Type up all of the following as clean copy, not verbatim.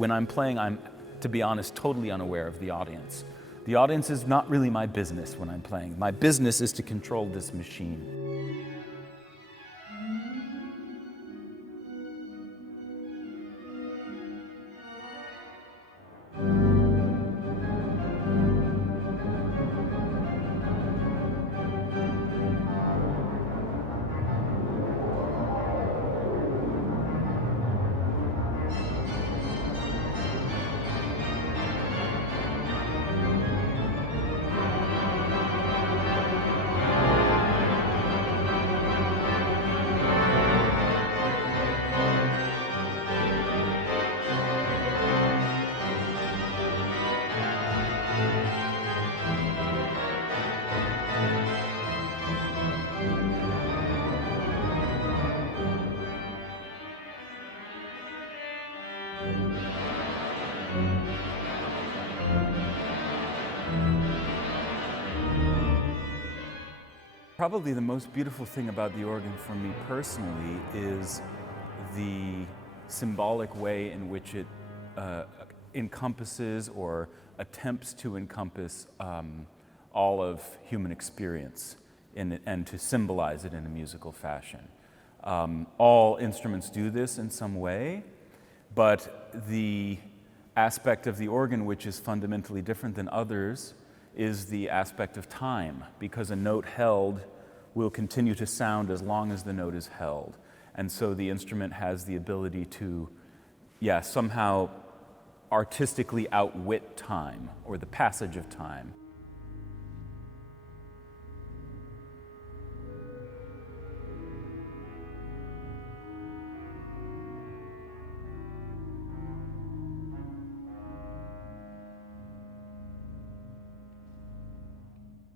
When I'm playing, I'm, to be honest, totally unaware of the audience. The audience is not really my business when I'm playing. My business is to control this machine. Probably the most beautiful thing about the organ for me personally is the symbolic way in which it encompasses or attempts to encompass all of human experience and to symbolize it in a musical fashion. All instruments do this in some way, but the aspect of the organ which is fundamentally different than others is the aspect of time, because a note held will continue to sound as long as the note is held. And so the instrument has the ability to, somehow artistically outwit time or the passage of time.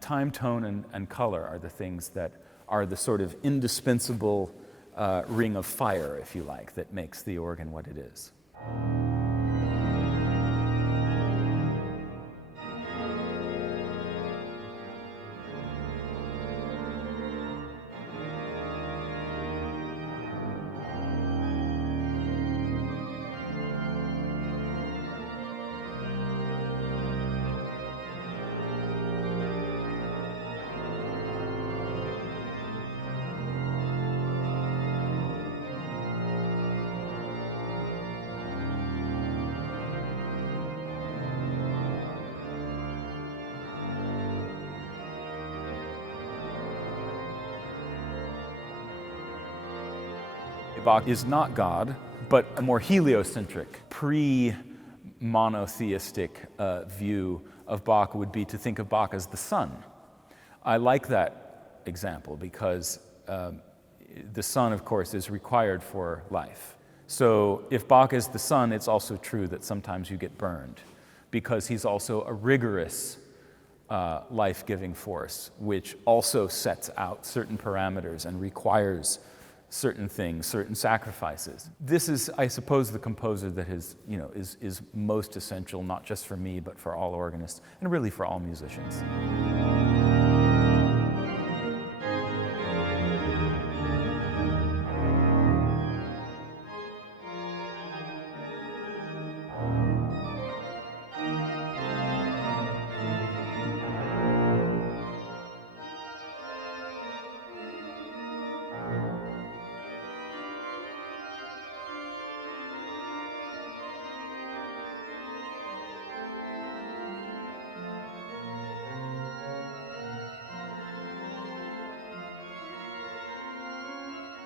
Time, tone, and color are the things that are the sort of indispensable ring of fire, if you like, that makes the organ what it is. Bach is not God, but a more heliocentric, pre-monotheistic view of Bach would be to think of Bach as the sun. I like that example because the sun, of course, is required for life. So if Bach is the sun, it's also true that sometimes you get burned, because he's also a rigorous life-giving force, which also sets out certain parameters and requires certain things, certain sacrifices. This is, I suppose, the composer that is most essential, not just for me, but for all organists, and really for all musicians.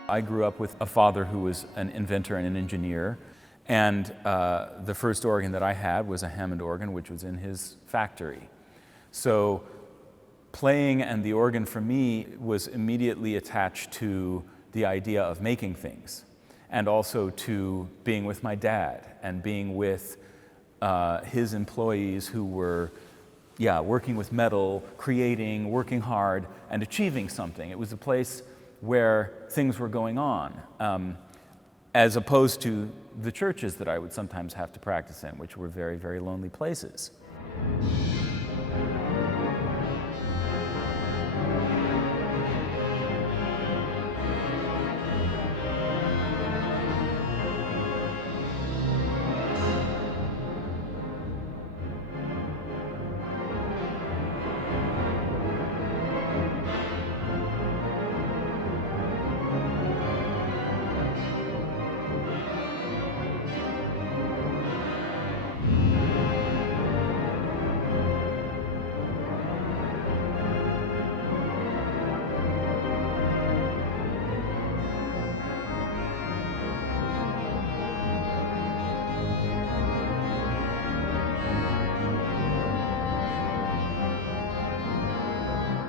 I grew up with a father who was an inventor and an engineer, and the first organ that I had was a Hammond organ, which was in his factory. So playing and the organ for me was immediately attached to the idea of making things, and also to being with my dad and being with his employees who were working with metal, creating, working hard, and achieving something. It was a place where things were going on, as opposed to the churches that I would sometimes have to practice in, which were very, very lonely places.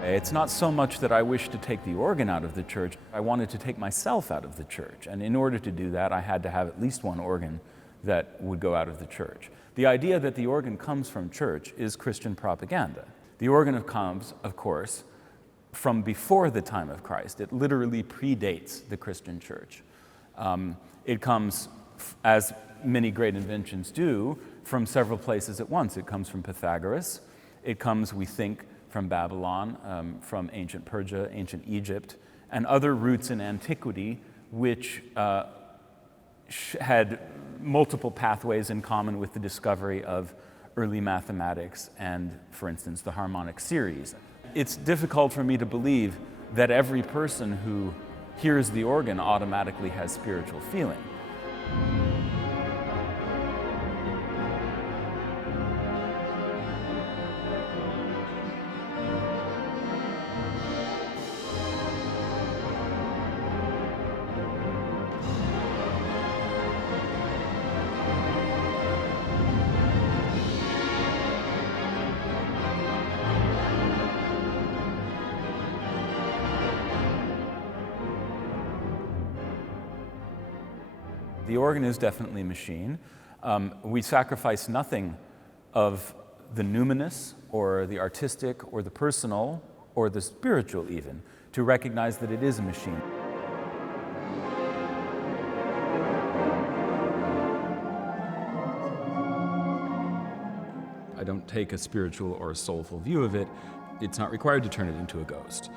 It's not so much that I wish to take the organ out of the church. I wanted to take myself out of the church. And in order to do that, I had to have at least one organ that would go out of the church. The idea that the organ comes from church is Christian propaganda. The organ comes, of course, from before the time of Christ. It literally predates the Christian church. It comes, as many great inventions do, from several places at once. It comes from Pythagoras. It comes, we think, from Babylon, from ancient Persia, ancient Egypt, and other roots in antiquity which had multiple pathways in common with the discovery of early mathematics and, for instance, the harmonic series. It's difficult for me to believe that every person who hears the organ automatically has spiritual feeling. The organ is definitely a machine. We sacrifice nothing of the numinous or the artistic or the personal or the spiritual even to recognize that it is a machine. I don't take a spiritual or a soulful view of it. It's not required to turn it into a ghost.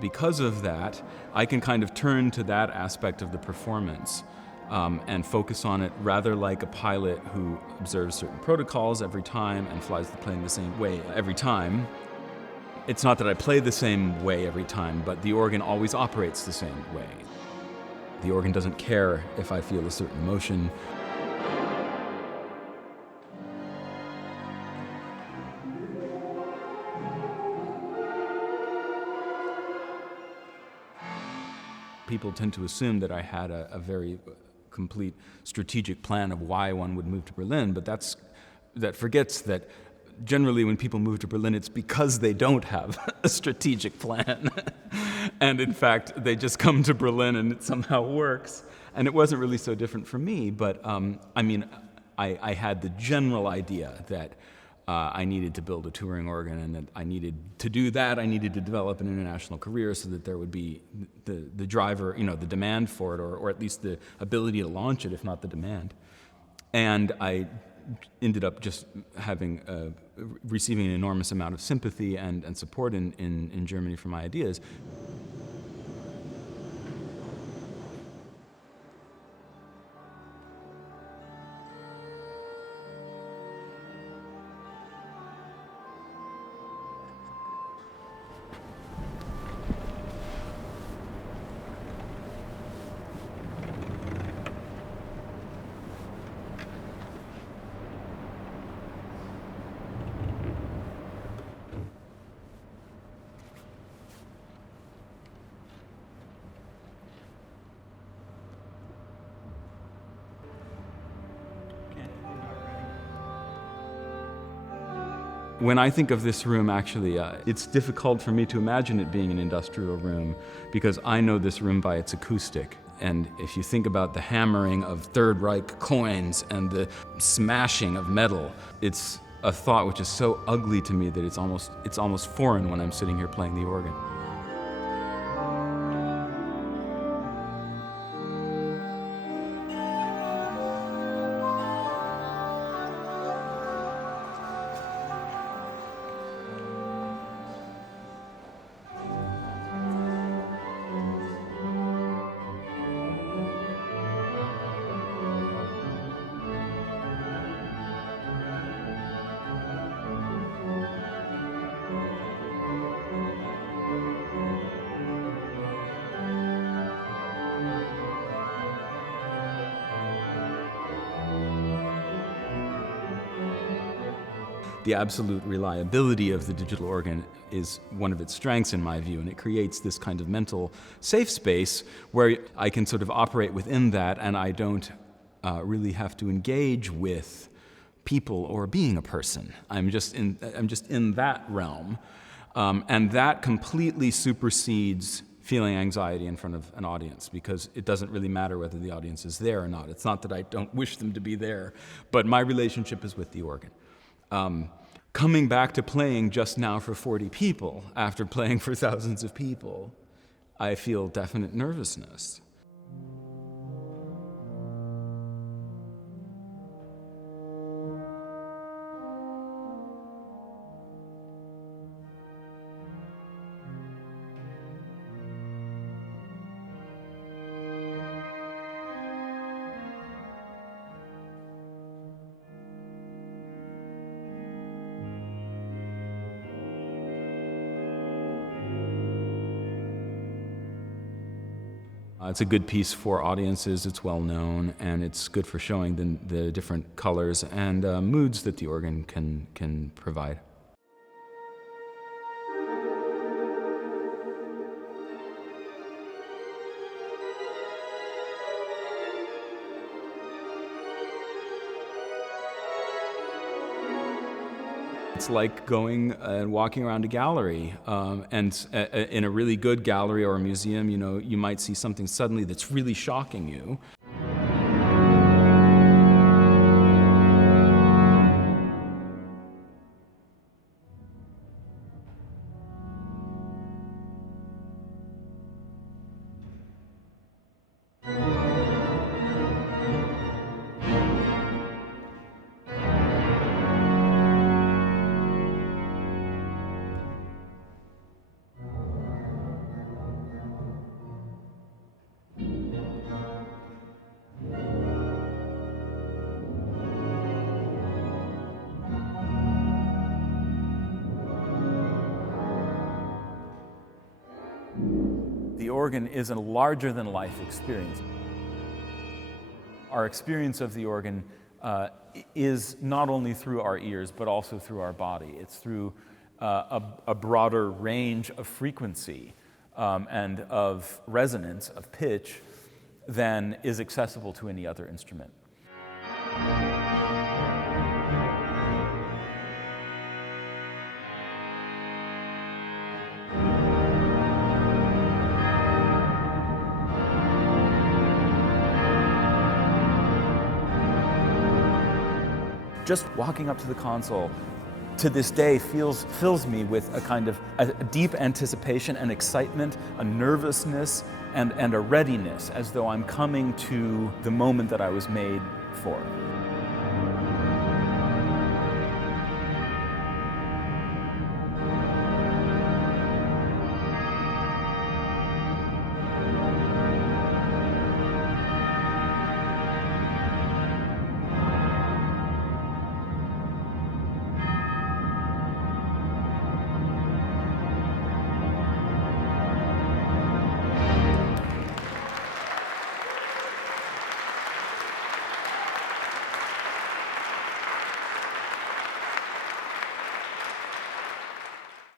Because of that, I can kind of turn to that aspect of the performance and focus on it rather like a pilot who observes certain protocols every time and flies the plane the same way every time. It's not that I play the same way every time, but the organ always operates the same way. The organ doesn't care if I feel a certain emotion. People tend to assume that I had a very complete strategic plan of why one would move to Berlin, but that forgets that generally when people move to Berlin, it's because they don't have a strategic plan. And in fact, they just come to Berlin and it somehow works. And it wasn't really so different for me, but I had the general idea that I needed to build a touring organ, and that I needed to do that. I needed to develop an international career so that there would be the driver, the demand for it, or at least the ability to launch it, if not the demand. And I ended up just receiving an enormous amount of sympathy and support in Germany for my ideas. When I think of this room, actually, it's difficult for me to imagine it being an industrial room because I know this room by its acoustic. And if you think about the hammering of Third Reich coins and the smashing of metal, it's a thought which is so ugly to me that it's almost foreign when I'm sitting here playing the organ. The absolute reliability of the digital organ is one of its strengths in my view, and it creates this kind of mental safe space where I can sort of operate within that, and I don't really have to engage with people or being a person. I'm just in that realm. And that completely supersedes feeling anxiety in front of an audience, because it doesn't really matter whether the audience is there or not. It's not that I don't wish them to be there, but my relationship is with the organ. Coming back to playing just now for 40 people, after playing for thousands of people, I feel definite nervousness. It's a good piece for audiences, it's well known, and it's good for showing the different colors and moods that the organ can provide. It's like going and walking around a gallery, and in a really good gallery or a museum, you might see something suddenly that's really shocking you. The organ is a larger-than-life experience. Our experience of the organ is not only through our ears, but also through our body. It's through a broader range of frequency and of resonance, of pitch, than is accessible to any other instrument. Just walking up to the console to this day fills me with a kind of a deep anticipation and excitement, a nervousness and a readiness, as though I'm coming to the moment that I was made for.